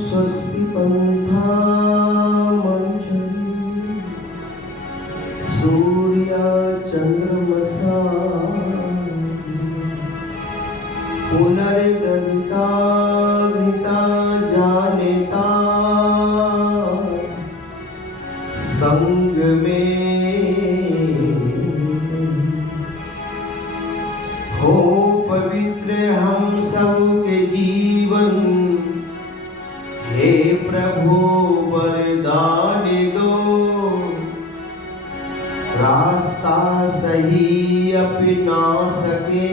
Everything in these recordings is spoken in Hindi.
स्वस्ति पन्थामञ्जरी सूर्या चन्द्रमसा पुनर्ददिता घृता जानेता संग में हो पवित्र हम सब के जीवन। हे प्रभु वरदान दो, रास्ता सही अपना सके,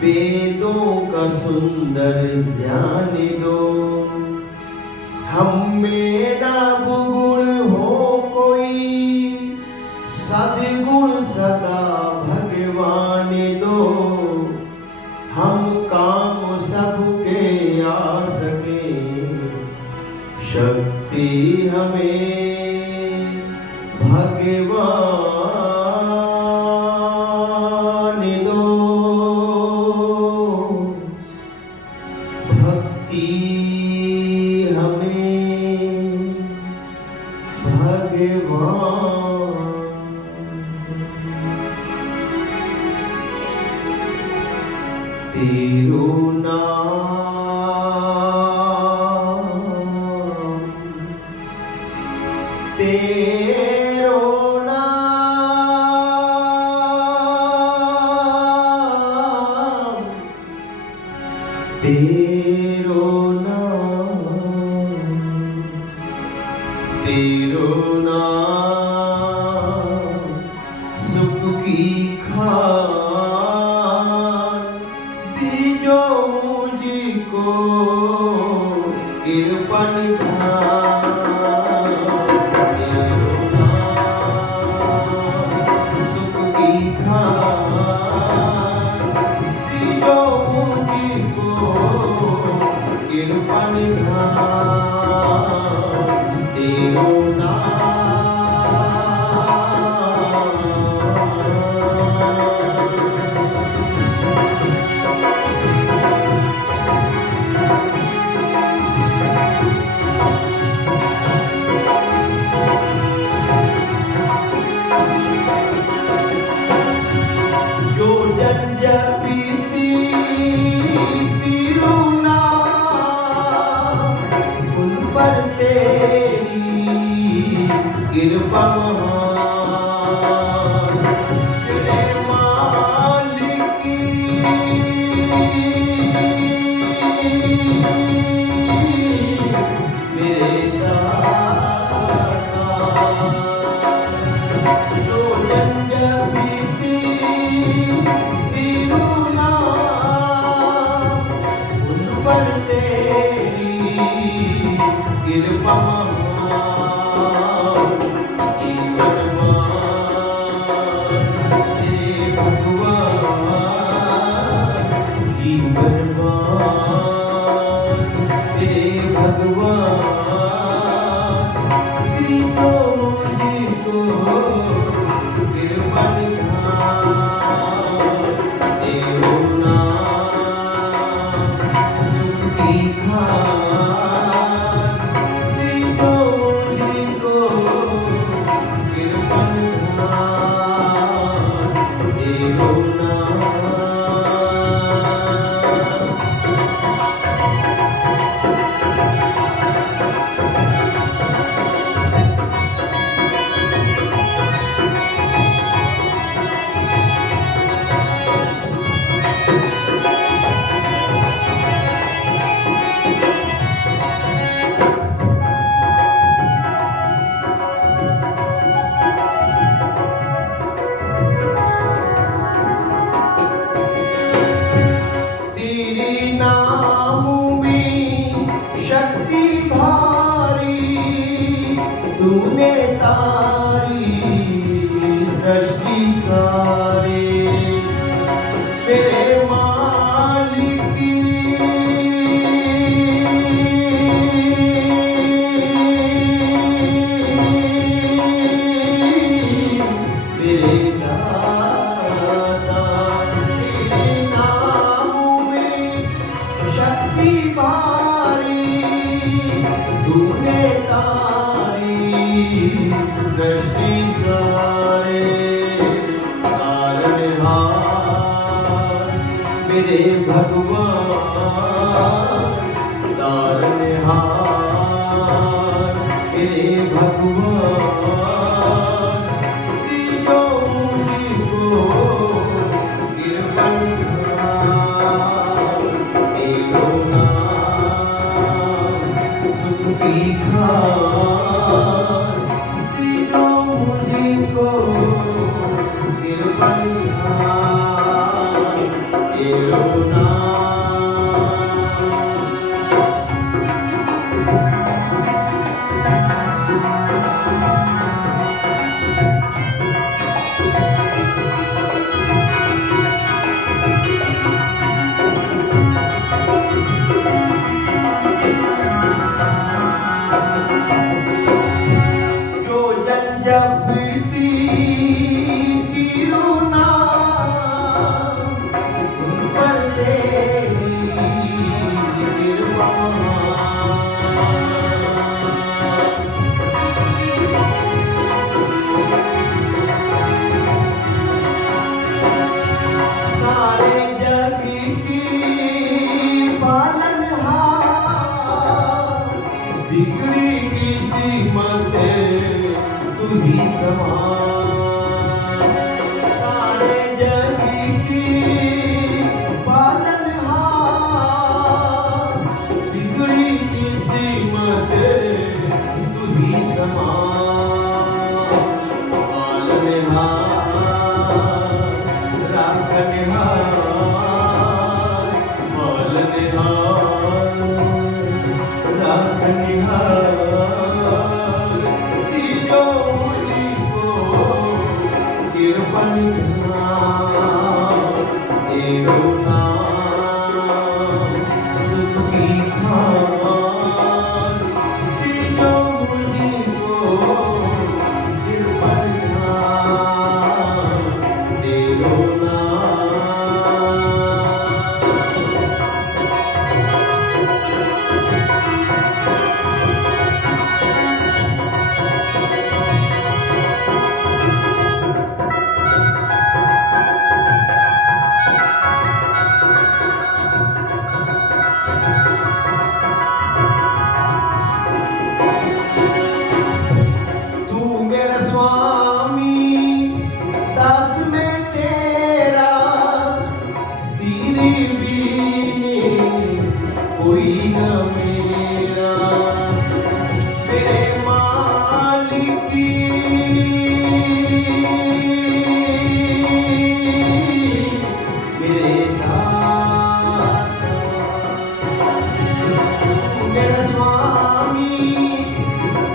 वेदों का सुंदर ज्ञान दो। हम में न गुण हो कोई, सद्गुण सदा भगवान दो। हम काम सबके आ सके, शक्ति हमें भगवान दो। भक्ति हमें भगवान। तेरो नाम, तेरो नाम, तेरो नाम, तेरो नाम सुख की खान दीजो मुझको कृपा निधान। तेरो नाम सुख की खान दीजो मुझको कृपा निधान। तेरो जो जन जपीती तेरो नाम, उन पर तेरी कृपा महान। तेरे मालिक मेरे दाता, जो जन जपीती तेरो नाम, उन पर तेरी कृपा महान। तेरे भगवान जीवनवान, तेरे भगवान दीनो मुझको कृपा निधान। तेरो नाम सुख की खान दीनो मुझको कृपा निधान। तेरो नाम तेरे नाम में शक्ति भारी, तूने तारी सृष्टि सारे। मेरे मालिक मेरे दाता, तेरी मेरे भगवान तारनहार, मेरे भगवान दियो मुझको गिरबंधार, तेरो नाम सुख की खार, दियो मुझको गिरबंधार, तेरो नाम। जो जन जब तीरू नाम उन पर तेरी कृपा, सारे जग की पालनहार, बिगड़ी किस्मत तू ही समान, सारे जग की पालनहार, बिगड़ी किस्मत तू ही समान, पालनहार राखनहार, पालनहार राखनहार, दियो मुझको गिरबंधार, तेरो नाम सुख की खार, दियो मुझको गिरबंधार, तेरो नाम। तू मेरा स्वामी दास में तेरा, तेरी बीने कोई न मेरा, मेरे मालिकी मेरे दाता, तू मेरा स्वामी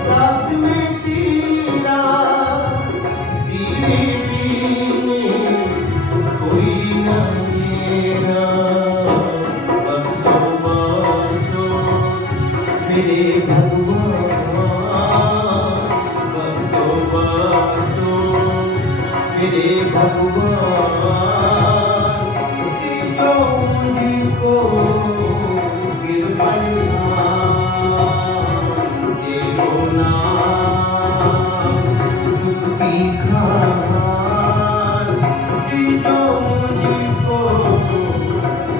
दास में तेरा, तेरे बीने कोई न मेरा, बख्शो बख्शो मेरे भगवान, बख्शो बख्शो मेरे भगवान, दियो मुझको गिरबंधार, तेरो नाम सुख की खार, दियो मुझको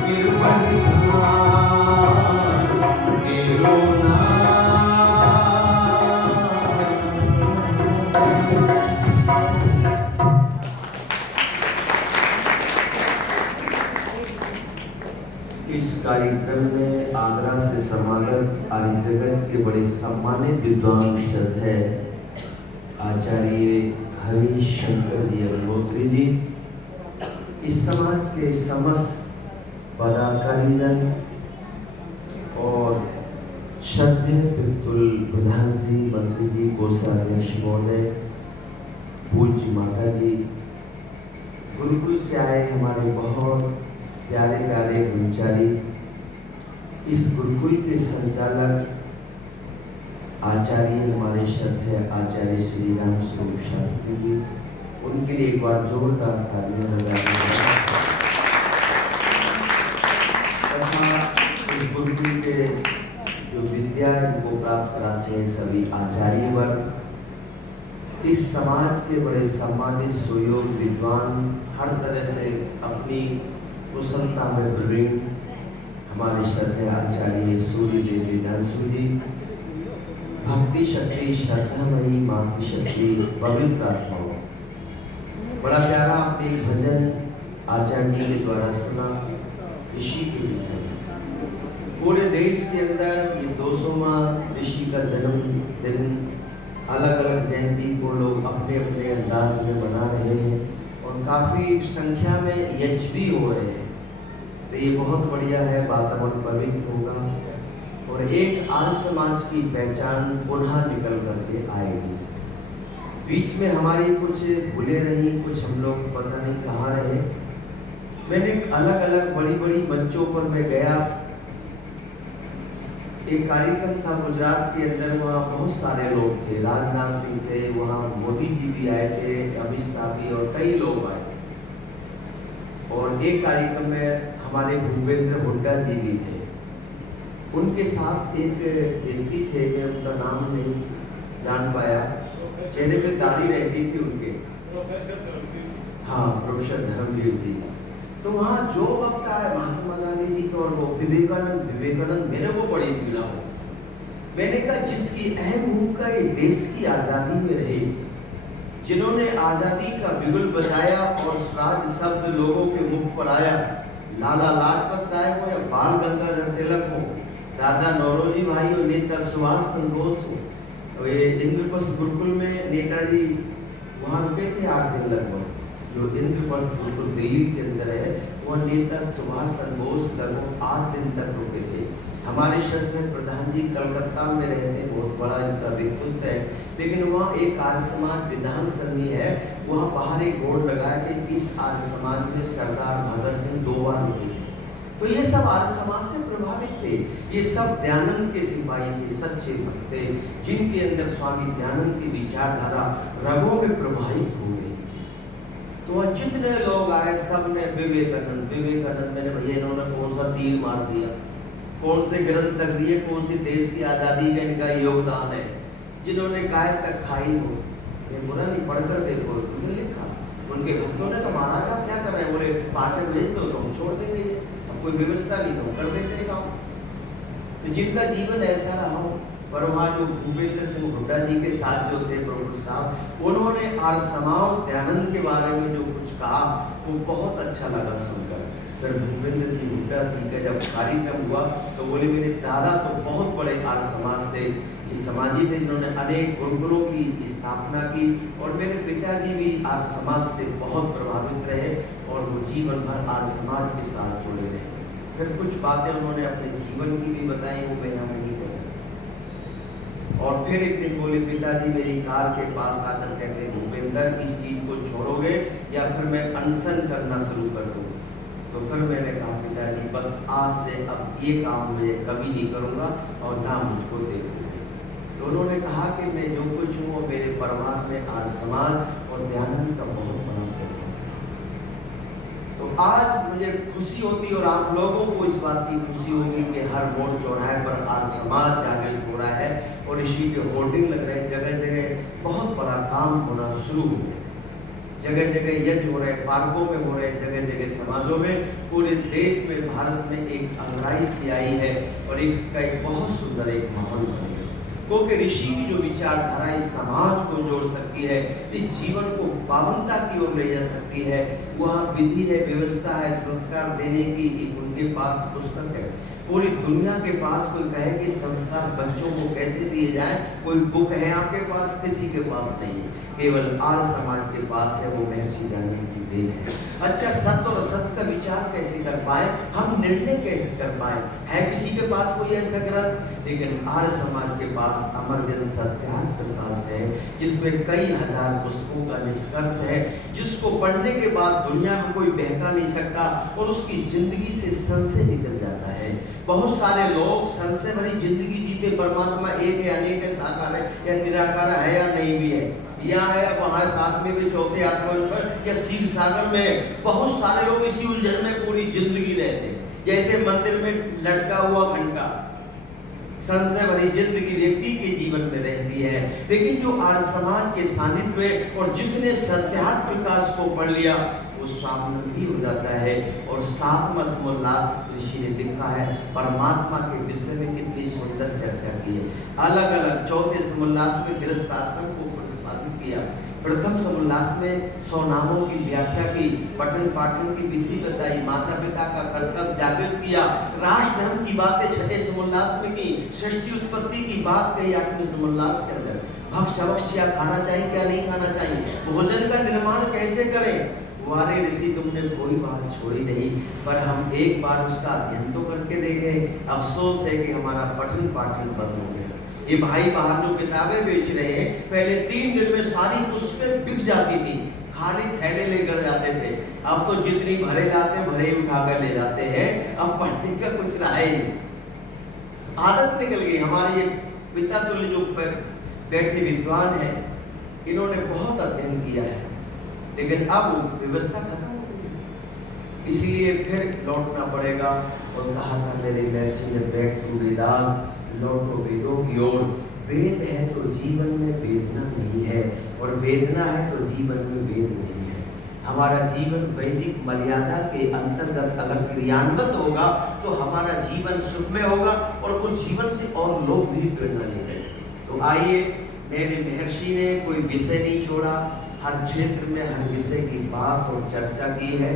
गिरबंधार, तेरो इस कार्यक्रम में आगरा से समागत आर्य जगत के बड़े सम्मानित विद्वान श्रद्धेय आचार्य हरीश शंकर जी अग्निहोत्री जी, इस समाज के समस्त पदाधिकारीजन और श्रद्धेय पितुल प्रधान जी, मंत्री जी, कोषाध्यक्ष महोदय, पूज्य माता जी, गुरुकुल से आए हमारे बहुत प्यारे प्यारे ब्रह्मचारी, इस गुरुकुल के संचालक आचार्य हमारे श्रद्धेय आचार्य श्री राम स्वरूप शास्त्री जी, उनके लिए एक बार जोरदार तालियां बजा दीजिए। तथा इस गुरुकुल के जो विद्या को प्राप्त कराते हैं सभी आचार्य वर्ग, इस समाज के बड़े सम्मानित सुयोग विद्वान, हर तरह से अपनी कुशलता में प्रवीण हमारे श्रद्धेय आचार्य सूर्यदेव विधानसु जी, भक्ति शक्ति श्रद्धामयी मातृशक्ति पवित्र आत्माओं, बड़ा प्यारा आपने एक भजन आचार्य जी के द्वारा सुना ऋषि के विषय में। पूरे देश के अंदर ये 200वां ऋषि का जन्मदिन, अलग अलग जयंती को लोग अपने अपने अंदाज में मना रहे हैं और काफ़ी संख्या में यज्ञ भी हो रहे हैं। तो ये बहुत बढ़िया है, वातावरण पवित्र होगा और एक आर्य समाज की पहचान पुनः निकल करके आएगी। बीच में हमारी कुछ भूले रही, कुछ हम लोग पता नहीं कहाँ रहे। मैंने अलग अलग बड़ी बड़ी मंचों पर मैं गया, एक कार्यक्रम था गुजरात के अंदर, वहाँ बहुत सारे लोग थे, राजनाथ सिंह थे, वहाँ मोदी जी भी आए थे, अमित शाह भी और कई लोग आए। और एक कार्यक्रम में हमारे भूपेंद्र हुड्डा जी भी थे। उनके साथ एक व्यक्ति थे, मैं उनका नाम नहीं जान पाया, चेहरे पे दाढ़ी रहती थी उनके, हाँ प्रोफेसर धर्मवीर जी। तो वहाँ जो वक्त आया महात्मा गांधी जी का और वो विवेकानंद मेरे को बड़ी पीड़ा हो। मैंने कहा जिसकी अहम भूमिका ये देश की आज़ादी में रही, जिन्होंने आज़ादी का बिगुल बजाया और स्वराज शब्द लोगों के मुख पर आया, लाला लाजपत राय हो या बाल गंगाधर तिलक हो, दादा नौरोजी भाई हो, नेता सुभाष चंद्र बोस हो, ये इंद्रप्रस्थ गुरुकुल में नेताजी वहाँ रुके थे 8 दिन लगभग, जो इंद्रप्रस्थ गुरुकुल दिल्ली के अंदर है, वह नेता सुभाष चंद्र बोस लगभग 8 दिन तक रुके थे। हमारे श्रद्धेय प्रधान जी कलकत्ता में रहते, बहुत बड़ा इनका व्यक्तित्व है, लेकिन वहाँ एक आर्य समाज विधान संघी है, वहाँ बाहर एक बोर्ड लगाया कि इस आर्य समाज में सरदार भगत सिंह 2 बार रुके थे। तो ये सब आर्य समाज से प्रभावित थे, ये सब दयानंद के सिपाही थे, सच्चे भक्त थे, जिनके अंदर स्वामी दयानंद की विचारधारा रगों में प्रभावित हो गई थी। तो जितने लोग आए सब ने विवेकानंद, मैंने भैया इन्होंने कौन सा तीर मार दिया, कौन से ग्रंथ तक दिए, कौन सी देश की आज़ादी का इनका योगदान है, जिन्होंने गाय तक खाई हो, ये बुरा नहीं, पढ़कर देखो, उन्होंने लिखा। उनके भक्तों ने कहा महाराज आप क्या कर रहे हैं, बोले पाचक भेज दो तो हम छोड़ देंगे, अब कोई व्यवस्था नहीं तो हम कर देते हैं काम। तो जिनका जीवन ऐसा रहा हो, पर वहाँ जो भूपेंद्र सिंह हुड्डा जी के साथ जो थे प्रोफेसर साहब, उन्होंने आर्य समाज दयानंद के बारे में जो कुछ कहा वो बहुत अच्छा लगा सुनकर। फिर भूपेंद्र जी हुड्डा जी का जब कार्यक्रम हुआ तो बोले मेरे दादा तो बहुत बड़े आर्य समाज थे, समाजी थे, जिन्होंने अनेक गुरुकुलों की स्थापना की और मेरे पिताजी भी आर्य समाज से बहुत प्रभावित रहे और वो जीवन भर आर्य समाज के साथ जुड़े रहे। फिर कुछ बातें उन्होंने अपने जीवन की भी बताई, वो मैं यहाँ नहीं कर सकता। और फिर एक दिन बोले पिताजी मेरी कार के पास आकर कहते भूपेंद्र इस चीज को छोड़ोगे या फिर मैं अनशन करना शुरू कर दूँ। तो फिर मैंने कहा पिताजी बस आज से अब ये काम मैं कभी नहीं करूँगा और ना मुझको देखूंगे। तो उन्होंने कहा कि मैं जो कुछ हूँ मेरे परिवार में आज समाज और दयानंद का बहुत बड़ा प्रभाव। तो आज मुझे खुशी होती और आप लोगों को इस बात की खुशी होगी कि हर मोड़ चौराहे पर आज समाज जागृत हो रहा है और ऋषि के होर्डिंग लग रहे हैं, जगह जगह बहुत बड़ा काम होना शुरू हो गया, जगह जगह यज्ञ हो रहे हैं, पार्कों में हो रहे हैं, जगह जगह समाजों में, पूरे देश में भारत में एक अंगड़ाई सी आई है और इसका एक बहुत सुंदर एक माहौल बनेगा। क्योंकि ऋषि की जो विचारधारा इस समाज को जोड़ सकती है, इस जीवन को पावनता की ओर ले जा सकती है, वह विधि है, व्यवस्था है, संस्कार देने की एक उनके पास पुस्तक है। पूरी दुनिया के पास कोई कहे कि संस्कार बच्चों को कैसे दिए जाए, कोई बुक है आपके पास, किसी के पास नहीं है, केवल आर्य समाज के पास है, वो महर्षि दयानंद की देन है। अच्छा सत्य और असत्य का विचार कैसे कर पाए, हम निर्णय कैसे कर पाए, है किसी के पास कोई ऐसा ग्रंथ, लेकिन आर्य समाज के पास अमरजन सत्यार्थ प्रकाश है, जिसमें कई हजार पुस्तकों का निष्कर्ष है, जिसको पढ़ने के बाद दुनिया में कोई बहका नहीं सकता और उसकी जिंदगी से संशय निकल जाता है। बहुत सारे लोग संशय भरी जिंदगी जीते, परमात्मा एक है, अनेक है, साकार है या निराकार है या नहीं भी है, यहाँ है वहाँ साथ में भी, चौथे आसमान पर या शिव सागर में। बहुत सारे लोग इसी उलझन में पूरी जिंदगी रहते, जैसे मंदिर में लटका हुआ घंटा, संशय भरी जिंदगी व्यक्ति के जीवन में रहती है। लेकिन जो आर्य समाज के सानिध्य में और जिसने सत्यार्थ प्रकाश को पढ़ लिया वो स्वावलंबी हो जाता है और सातवां समोल्लास ऋषि ने लिखा है, परमात्मा के विषय में कितनी सुंदर चर्चा की है। अलग अलग चौथे समोल्लास में गृहस्थ आश्रम को प्रतिपादित किया, प्रथम समोल्लास में 100 नामों की व्याख्या की, पठन पाठन की विधि बताई, माता पिता का कर्तव्य जागृत किया, राष्ट्र धर्म की बातें छठे समोल्लास में की, सृष्टि उत्पत्ति की बात कही आठवें समोल्लास के अंदर, भक्ष्य क्या खाना चाहिए क्या नहीं खाना चाहिए, भोजन का निर्माण कैसे करें। वारे ऋषि तुमने कोई बात छोड़ी नहीं, पर हम एक बार उसका अध्ययन तो करके देखें। अफसोस है कि हमारा पठन पाठन बंद हो गया। ये भाई बाहर जो किताबें बेच रहे हैं, पहले 3 दिन में सारी पुस्तकें बिक जाती थी, खाली थैले लेकर जाते थे। अब तो जितनी भरे लाते भरे उठाकर ले जाते हैं, अब पढ़ने का कुछ रहा ही नहीं। आदत निकल गई। हमारे ये पिता तुल्य जो बैठे विद्वान है, इन्होंने बहुत अध्ययन किया है, लेकिन अब व्यवस्था खत्म हो गई, इसलिए फिर लौटना पड़ेगा। और कहा था मेरे महर्षि ने, बैक टू वेदास, लौटो वेदों की ओर। वेद है तो जीवन में वेदना नहीं है, और वेदना है तो जीवन में वेद नहीं है। हमारा जीवन वैदिक मर्यादा के अंतर्गत अगर क्रियान्वित होगा तो हमारा जीवन सुखमय होगा, और कुछ जीवन से और लोग भी प्रेरणा लेंगे। तो आइए, मेरे महर्षि ने कोई विषय नहीं छोड़ा, हर क्षेत्र में हर विषय की बात और चर्चा की है।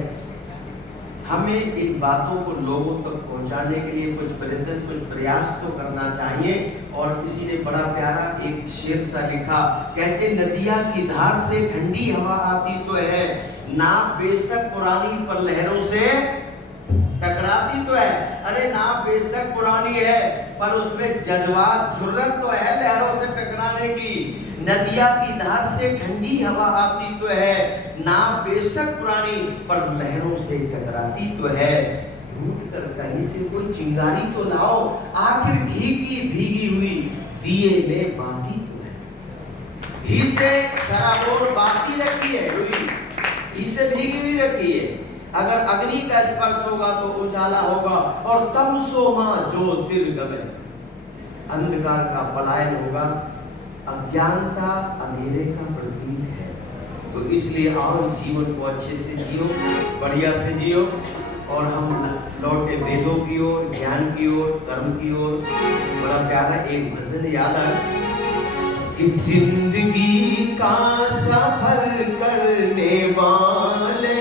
हमें इन बातों को लोगों तक पहुंचाने के लिए कुछ प्रयत्न कुछ प्रयास तो करना चाहिए। और किसी ने बड़ा प्यारा एक शेर सा लिखा, कहते नदिया की धार से ठंडी हवा आती तो है, नाव बेशक पुरानी पर लहरों से टकराती तो है। अरे नाव बेशक पुरानी है, पर उसमें जज्बात जुर्रत तो है लहरों से टकराने की। नदिया की धार से ठंडी हवा आती तो है, नाव बेशक पुरानी पर लहरों से टकराती तो है। ढूंढ कर कहीं से कोई चिंगारी तो लाओ, आखिर घी की भीगी हुई दिए में बाती तो है। घी से सराबोर बाती रखी है, घी से भीगी हुई रखी है। अगर अग्नि का स्पर्श होगा तो उजाला होगा, और तमसो मां ज्योतिर्गमय, अंधकार का पलायन होगा। अज्ञानता अंधेरे का प्रतीक है। तो इसलिए आओ जीवन को अच्छे से जियो, बढ़िया से जियो। और हम लौटे वेदों की ओर, ज्ञान की ओर, कर्म की ओर। बड़ा प्यारा एक भजन याद आया कि जिंदगी का सफर करने वाले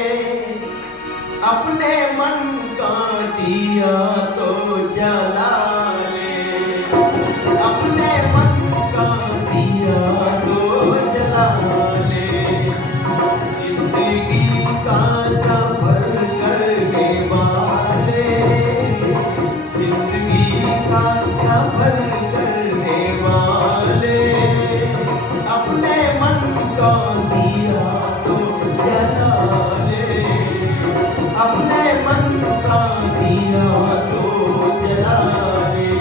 अपने मन का दिया तो जला ले, अपने मन का दिया तो जला ले। जिंदगी का सफर करने वाले, जिंदगी का सफर करने वाले, अपने मन का दिया तो जला ले, अपने मन का दिया तो जला ले।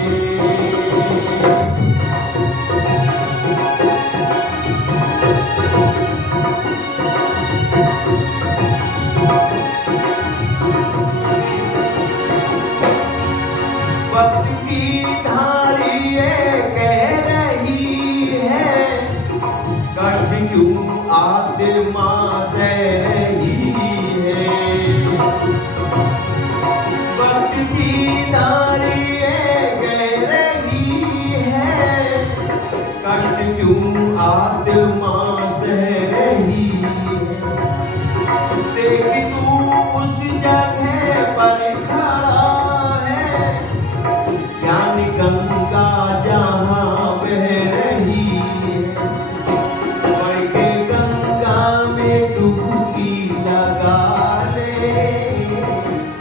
वक्त की धारी ये कह रही है, कष्ट क्यों आत्मा से रही है। वक्त की धारी ये कह रही है, कष्ट क्यों आत्मा से रही है। देख तू उस जगह पर खड़ा है, ज्ञान गंगा जहाँ बह रही है। बढ़ के गंगा में डुबकी लगा ले,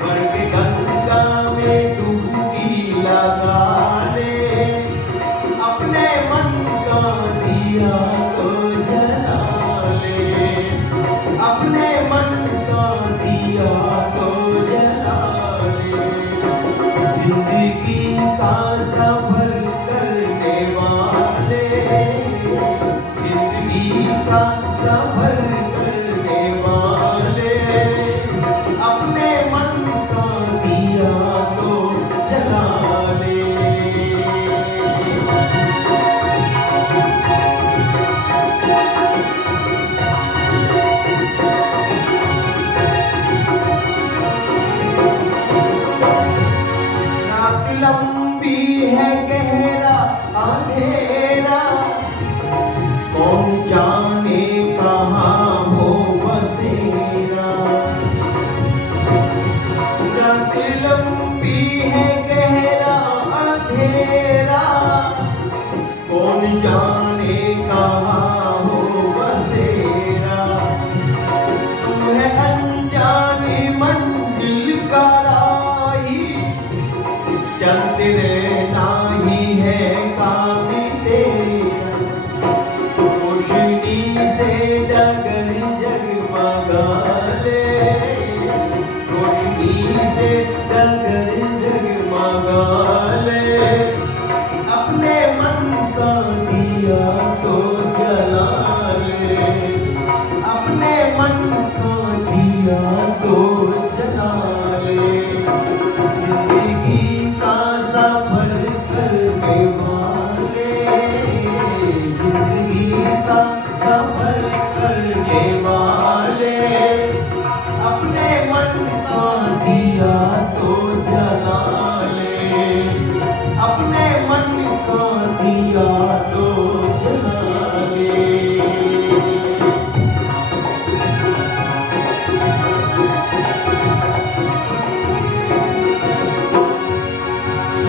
बढ़ के गंगा में डुबकी लगा ले, अपने मन का दिया तो जला ले, अपने मन का दिया तो जला ले। जिंदगी का सफर करने वाले, जिंदगी का सफर करने वाले, अपने मन का दिया तो जला ले।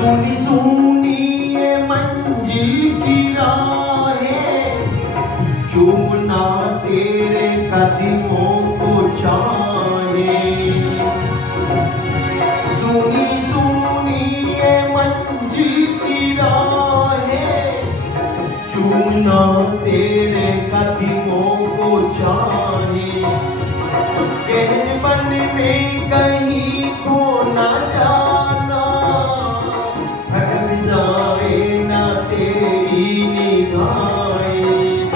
सुनी सुनी ये मंजिल की राहें, चूमना तेरे कदमों को चाहे। सुनी सुनी ये मंजिल की राहें, चूमना तेरे कदमों को चाहे। गहन बन में कहीं खो न जाना, भटक जाए ना तेरी निगाहें।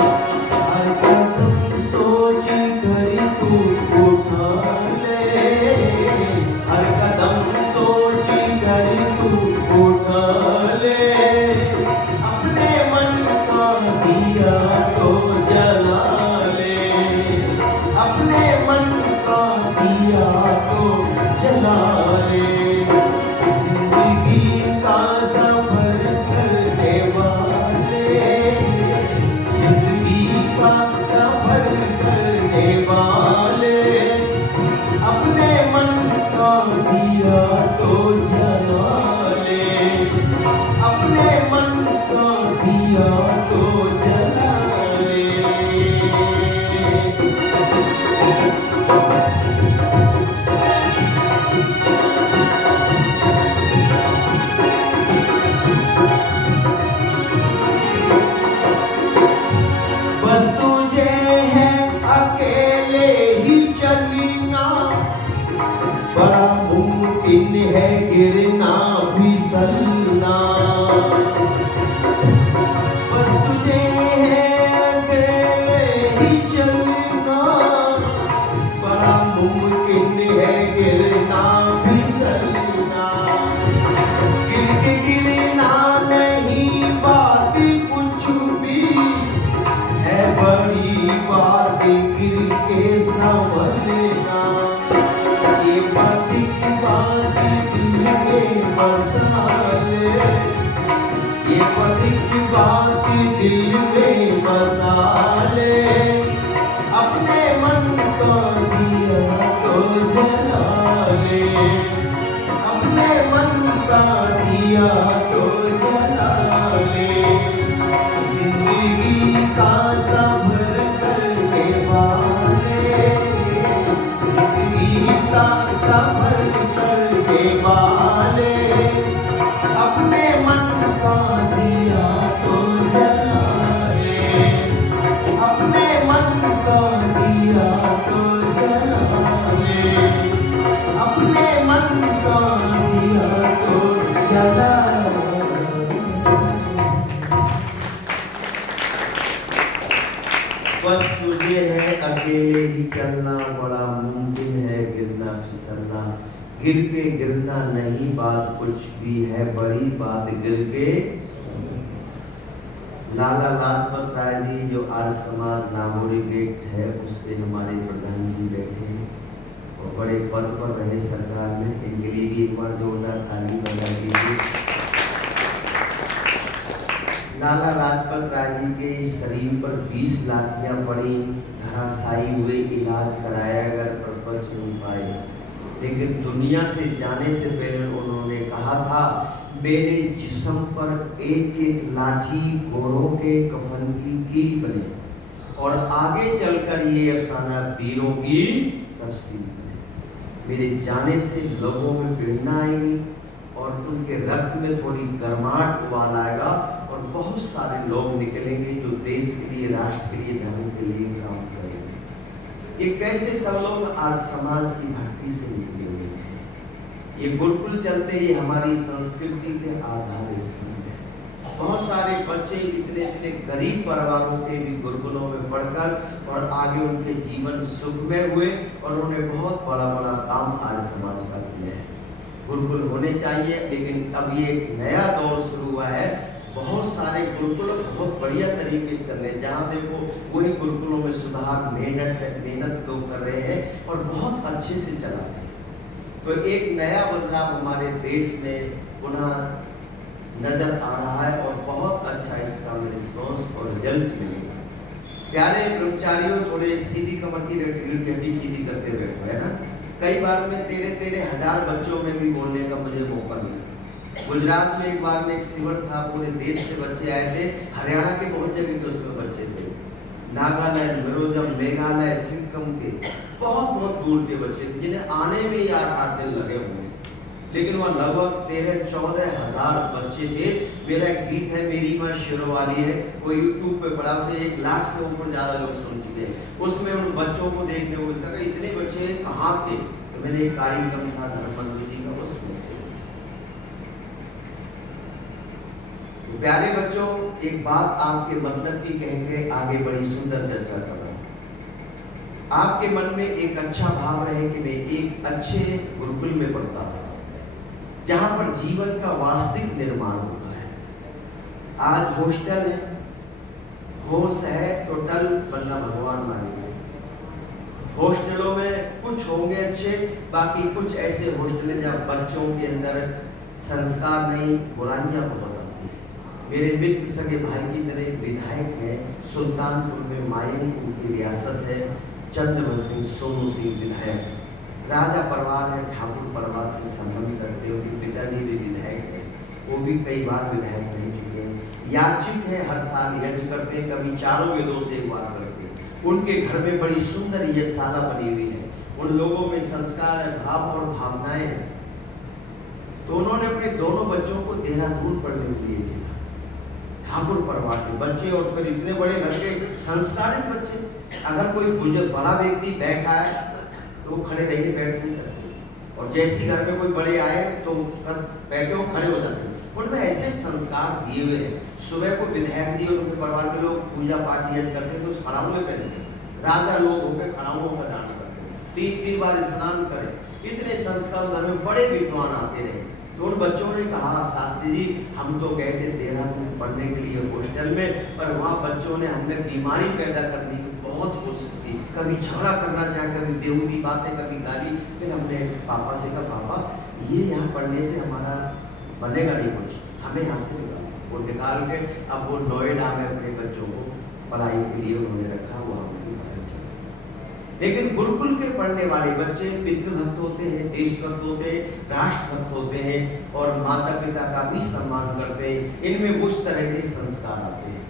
हर कदम सोच कर तू उठा ले, हर कदम सोच कर तू उठा ले। अपने मन का दिया तो जला ले, अपने मन का दिया तो जला ले। जिंदगी का सफर करने वाले, जिंदगी का सफर करने वाले, अपने मन का दिया तो जला ले, अपने मन का दिया तो जला ले। बस तुझे है अकेले ही चलना, बड़ा मुमकिन है गिरना फिसलना। बस तुझे है अकेले ही चलना, बड़ा मुमकिन है गिरना फिसलना। गिर के गिरना नहीं बात कुछ भी, है बड़ी बात गिर के संभलना। ये बात की बात दिल में बसा ले, ये बात की बात दिल में बसा ले। अपने मन का दिया तो जला ले, अपने मन का दिया तो जला ले। जिंदगी का सफर करने वाले, जिंदगी का सफर करने वाले, अपने मन का दिया तो जला ले, अपने मन का दिया तो जला ले, अपने मन का दिया तो जला। बस तुझे है अकेले ही चलना, बड़ा मुमकिन है गिरना फिसलना। गिर के गिरना नहीं बात कुछ भी, है बड़ी बात गिर के। लाला लाजपत राय जी जो आर्य समाज नागौरी गेट है उसके हमारे प्रधान जी बैठे हैं और बड़े पद पर रहे सरकार में, इनके लिए भी एक बार जोरदार ताली बजा दीजिए। लाला लाजपत राय जी के शरीर पर 20 लाठियां पड़ी, धराशायी हुए, इलाज कराया अगर पर बच नहीं पाए। लेकिन दुनिया से जाने से पहले उन्होंने कहा था, मेरे जिस्म पर एक एक लाठी घोड़ों के कफन की कील बने और आगे चलकर ये अफसाना वीरों की तफसील बने। मेरे जाने से लोगों में प्रेरणा आएगी और उनके रक्त में थोड़ी गर्माहट उबाल आएगा और बहुत सारे लोग निकलेंगे जो देश के लिए, राष्ट्र के लिए, धर्म के लिए काम करेंगे। ये कैसे सब लोग आज समाज की भट्टी से निकले हुए हैं। ये गुरुकुल चलते ही हमारी संस्कृति के आधार स्तंभ है। बहुत सारे बच्चे इतने इतने गरीब परिवारों के भी गुरुकुलों में पढ़कर और आगे उनके जीवन सुखमय हुए और उन्होंने बहुत बड़ा बड़ा काम आज समाज का किया है। गुरुकुल होने चाहिए, लेकिन अब ये एक नया दौर शुरू हुआ है। बहुत सारे गुरुकुल बहुत बढ़िया तरीके से चल रहे हैं, जहाँ देखो वही गुरुकुलों में सुधार मेहनत लोग कर रहे हैं और बहुत अच्छे से चला रहे हैं। तो एक नया बदलाव हमारे देश में पुनः नजर आ रहा है और बहुत अच्छा इसका रिस्पॉन्स और रिजल्ट मिलेगा। प्यारे ब्रह्मचारियों, थोड़े सीधी कमर की हड्डी सीधी करते बैठो, है ना। कई बार में तेरे हजार बच्चों में भी बोलने का मुझे मौका मिला। गुजरात में एक बार में एक शिविर था, पूरे देश से बच्चे आए थे, हरियाणा के बहुत जगह के उसमें बच्चे थे, नागालैंड, मिजोरम, मेघालय, सिक्किम के बहुत बहुत दूर के बच्चे थे, जिन्हें आने में ही 8-8 दिन लगे हुए हैं। लेकिन वह लगभग 13-14 हज़ार बच्चे थे। मेरा एक गीत है, मेरी माँ शेरोवाली है, वो यूट्यूब पे पड़ा, उसे 1 लाख से ऊपर ज़्यादा लोग सुन चुके हैं। उसमें उन बच्चों को देखने को मिलता था, इतने बच्चे कहाँ थे। तो मैंने एक कार्यक्रम था धर्मेंद्र जी का, उसमें तो प्यारे बच्चों, एक बात आपके मतलब की कह के आगे बड़ी सुंदर चर्चा कर रहा हूँ। आपके मन में एक अच्छा भाव रहे कि मैं एक अच्छे गुरुकुल में पढ़ता हूँ, जहां पर जीवन का वास्तविक निर्माण होता है। आज हॉस्टल है, होश है तो टल बनना भगवान मालिक है। हॉस्टलों में कुछ होंगे अच्छे, बाकी कुछ ऐसे हॉस्टल हैं जहाँ बच्चों के अंदर संस्कार नहीं, बुराइयां बहुत आती है। मेरे मित्र सगे भाई की तरह एक विधायक है, सुल्तानपुर में मायनपुर की रियासत है, चंद्रभद्र सिंह सोनू सिंह विधायक, राजा परिवार है, ठाकुर परिवार से संबंध करते हैं। उनके पिताजी भी विधायक हैं, वो भी कई बार विधायक रह चुके हैं। याचिक है, हर साल यज्ञ करते हैं, कभी चारों वेदों से एक बार करते हैं। उनके घर में बड़ी सुंदर यज्ञशाला बनी हुई है, उन लोगों में संस्कार है, भाव और भावनाएं हैं। तो उन्होंने अपने दोनों बच्चों को देहरादून पढ़ने के लिए दिया, ठाकुर परिवार के बच्चे, और फिर इतने बड़े घर के संस्कारित बच्चे। अगर कोई बुजुर्ग बड़ा व्यक्ति बैठा है तो खड़े रहिए, बैठ नहीं सकते, और जैसे घर में कोई बड़े आए तो बैठे हो खड़े हो जाते हैं। उनमें ऐसे संस्कार दिए हुए हैं। सुबह को विधायक जी और उनके परिवार के लोग पूजा पाठ यज्ञ करते हैं तो खड़ाऊ में पहनते हैं, राजा लोग होकर खड़ाऊ का दान करते हैं, 3-3 बार स्नान करें। इतने संस्कार घर में बड़े विद्वान आते रहे। तो उन बच्चों ने कहा, शास्त्री जी हम तो गए थे देहरादून पढ़ने के लिए हॉस्टल में, पर वहाँ बच्चों ने हमें बीमारी पैदा करने की बहुत कोशिश की, कभी झगड़ा करना चाहे, कभी बेहूदी बातें, कभी गाली। फिर हमने पापा से कहा, पापा ये यहाँ पढ़ने से हमारा बनेगा नहीं कुछ, हमें यहाँ से निकालो। वो निकाल के अब वो नोएडा में अपने बच्चों को पढ़ाई के लिए उन्होंने रखा, वहाँ उनकी पढ़ाई चल रही है। लेकिन गुरुकुल के पढ़ने वाले बच्चे पितृभक्त होते हैं, देशभक्त होते हैं, राष्ट्रभक्त होते हैं, और माता पिता का भी सम्मान करते हैं। इनमें उस तरह के संस्कार आते हैं।